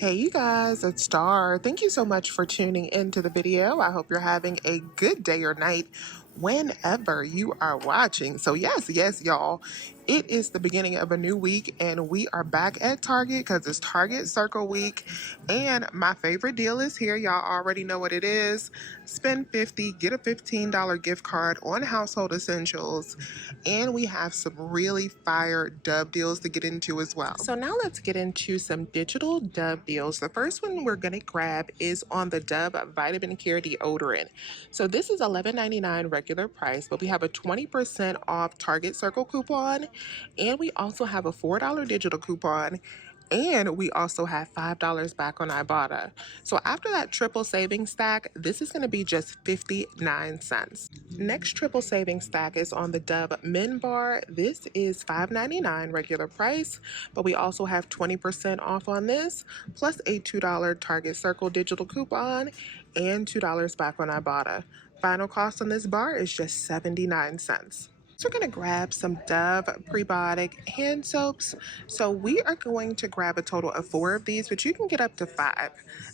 Hey you guys, it's Star. Thank you so much for tuning into the video. I hope you're having a good day or night whenever you are watching. So yes, y'all, it is the beginning of a new week and we are back at Target because it's Target Circle Week and my favorite deal is here. Y'all already know what it is. Spend 50, get a $15 gift card on household essentials, and we have some really fire Dove deals to get into as well. So now let's get into some digital Dove deals. The first one we're going to grab is on the Dove Vitamin Care Deodorant. So this is $11.99 regular price, but we have a 20% off Target Circle coupon, and we also have a $4 digital coupon, and we also have $5 back on Ibotta. So after that triple saving stack, this is going to be just 59 cents. Next triple saving stack is on the Dove Men Bar. This is $5.99 regular price, but we also have 20% off on this, plus a $2 Target Circle digital coupon and $2 back on Ibotta. Final cost on this bar is just 79 cents. So we're going to grab some Dove prebiotic hand soaps. So we are going to grab a total of 4 of these, but you can get up to 5.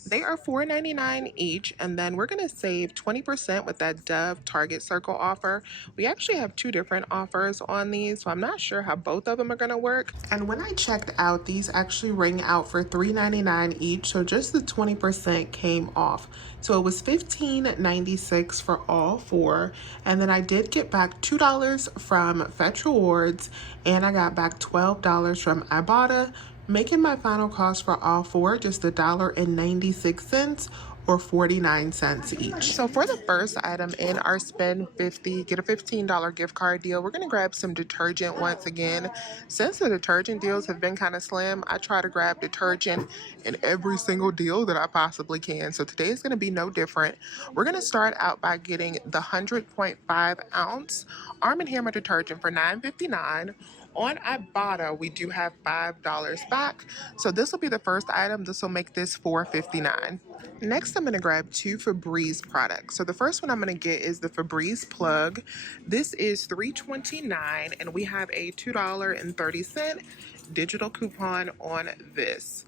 They are $4.99 each, and then we're going to save 20% with that Dove Target Circle offer. We actually have 2 different offers on these, so I'm not sure how both of them are going to work. And when I checked out, these actually ring out for $3.99 each, so just the 20% came off. So it was $15.96 for all 4, and then I did get back $2 from Fetch Rewards, and I got back $12 from Ibotta, making my final cost for all 4 just $1.96 or 49 cents each. So for the first item in our spend 50, get a $15 gift card deal, we're gonna grab some detergent once again. Since the detergent deals have been kind of slim, I try to grab detergent in every single deal that I possibly can. So today is gonna be no different. We're gonna start out by getting the 100.5 ounce Arm & Hammer detergent for $9.59. On Ibotta, we do have $5 back. So this will be the first item. This will make this $4.59. Next, I'm going to grab 2 Febreze products. So the first one I'm going to get is the Febreze plug. This is $3.29, and we have a $2.30 digital coupon on this.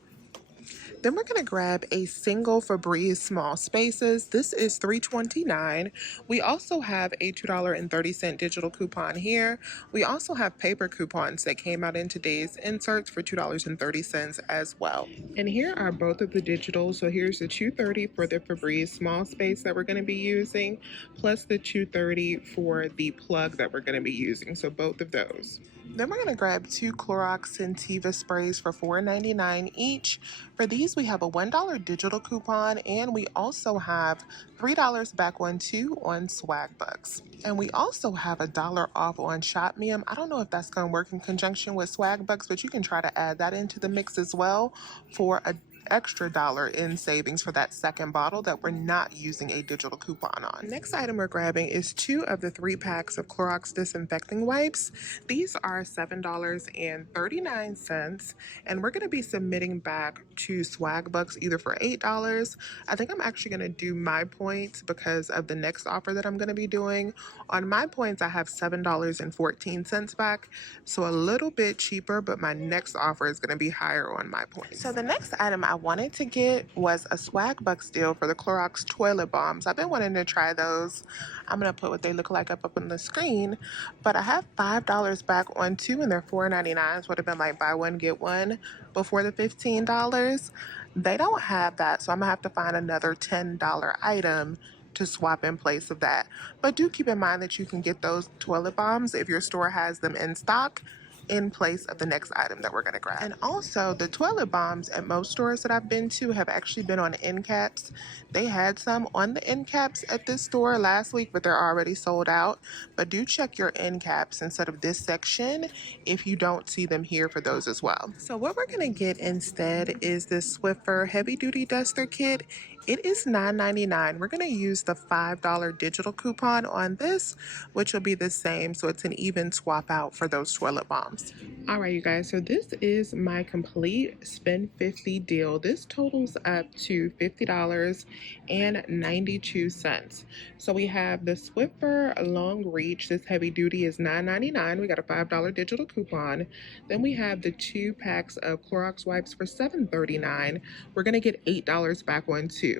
Then we're going to grab a single Febreze small spaces. This is $3.29. We also have a $2.30 digital coupon here. We also have paper coupons that came out in today's inserts for $2.30 as well. And here are both of the digitals. So here's the $2.30 for the Febreze small space that we're going to be using, plus the $2.30 for the plug that we're going to be using. So both of those. Then we're going to grab 2 Clorox Sentiva sprays for $4.99 each. For these, we have a $1 digital coupon, and we also have $3 back on 2 on Swag Bucks. And we also have $1 off on Shop Meme. I don't know if that's going to work in conjunction with Swag Bucks, but you can try to add that into the mix as well for a extra $1 in savings for that second bottle that we're not using a digital coupon on. Next item we're grabbing is 2 of the 3 packs of Clorox disinfecting wipes. These are $7.39, and we're going to be submitting back to Swag Bucks either for $8. I think I'm actually going to do my points because of the next offer that I'm going to be doing. On my points, I have $7.14 back, so a little bit cheaper, but my next offer is going to be higher on my points. So the next item I wanted to get was a Swag Bucks deal for the Clorox toilet bombs. I've been wanting to try those. I'm going to put what they look like up on the screen, but I have $5 back on 2 and they're $4.99. Would have been like buy one, get one before the $15. They don't have that, so I'm going to have to find another $10 item to swap in place of that. But do keep in mind that you can get those toilet bombs if your store has them in stock in place of the next item that we're going to grab. And also, the toilet bombs at most stores that I've been to have actually been on end caps. They had some on the end caps at this store last week, but they're already sold out. But do check your end caps instead of this section if you don't see them here for those as well. So what we're going to get instead is this Swiffer Heavy Duty Duster Kit. It is $9.99. We're going to use the $5 digital coupon on this, which will be the same, so it's an even swap out for those toilet bombs. All right, you guys, so this is my complete spend 50 deal. This totals up to $50.92. So we have the Swiffer Long Reach. This heavy duty is $9.99. We got a $5 digital coupon. Then we have the 2 packs of Clorox wipes for $7.39. We're going to get $8 back on 2.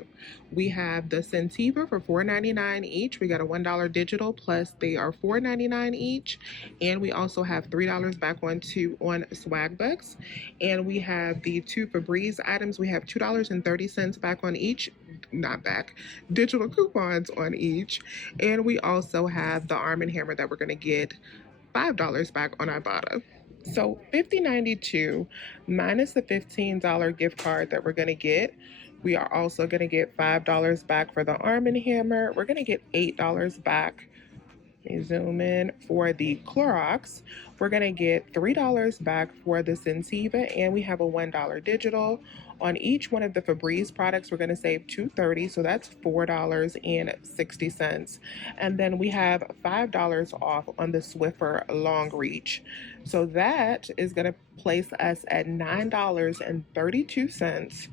We have the Sentiva for $4.99 each. We got a $1 digital, plus they are $4.99 each. And we also have $3 back on 2 on swag bucks. And we have the 2 Febreze items. We have $2.30 back on each. Not back, digital coupons on each. And we also have the Arm & Hammer that we're going to get $5 back on Ibotta. So $50.92 minus the $15 gift card that we're going to get. We are also going to get $5 back for the Arm & Hammer. We're going to get $8 back. Let me zoom in for the Clorox. We're going to get $3 back for the Sentiva, and we have a $1 digital. On each one of the Febreze products, we're going to save $2.30, so that's $4.60. And then we have $5 off on the Swiffer Long Reach. So that is going to place us at $9.32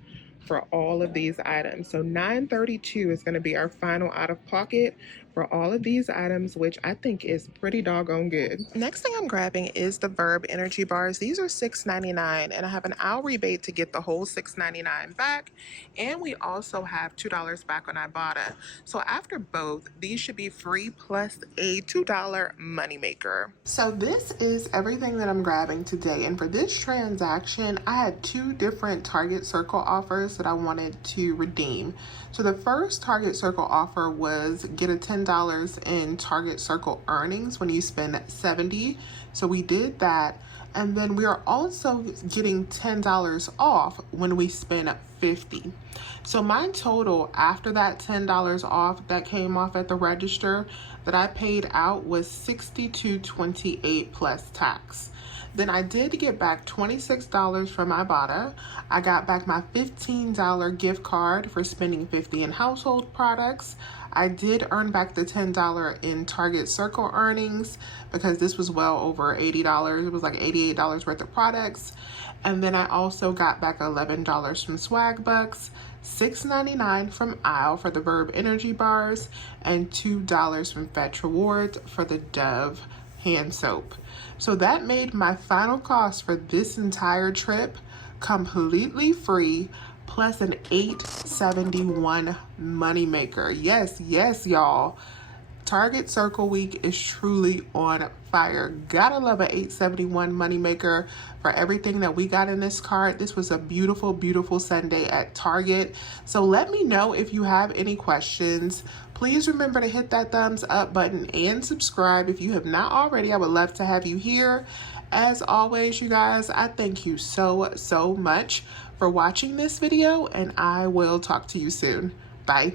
for all of these items. So $9.32 is going to be our final out of pocket for all of these items, which I think is pretty doggone good. Next thing I'm grabbing is the Verb energy bars. These are $6.99, and I have an aisle rebate to get the whole $6.99 back, and we also have $2 back on Ibotta. So after both, these should be free plus a $2 moneymaker. So this is everything that I'm grabbing today, and for this transaction, I had 2 different Target Circle offers that I wanted to redeem. So the first Target Circle offer was get a $10 in Target Circle earnings when you spend $70. So we did that. And then we are also getting $10 off when we spend $50. So my total after that $10 off that came off at the register that I paid out was $62.28 plus tax. Then I did get back $26 from Ibotta. I got back my $15 gift card for spending $50 in household products. I did earn back the $10 in Target Circle earnings because this was well over $80. It was like $88 worth of products. And then I also got back $11 from Swag Bucks, $6.99 from Aisle for the Verb energy bars, and $2 from Fetch Rewards for the Dove hand soap. So that made my final cost for this entire trip completely free, plus an $8.71 moneymaker. Yes, y'all. Target Circle Week is truly on fire. Gotta love an $8.71 moneymaker for everything that we got in this cart. This was a beautiful, beautiful Sunday at Target. So let me know if you have any questions. Please remember to hit that thumbs up button and subscribe if you have not already. I would love to have you here. As always, you guys, I thank you so much for watching this video, and I will talk to you soon. Bye.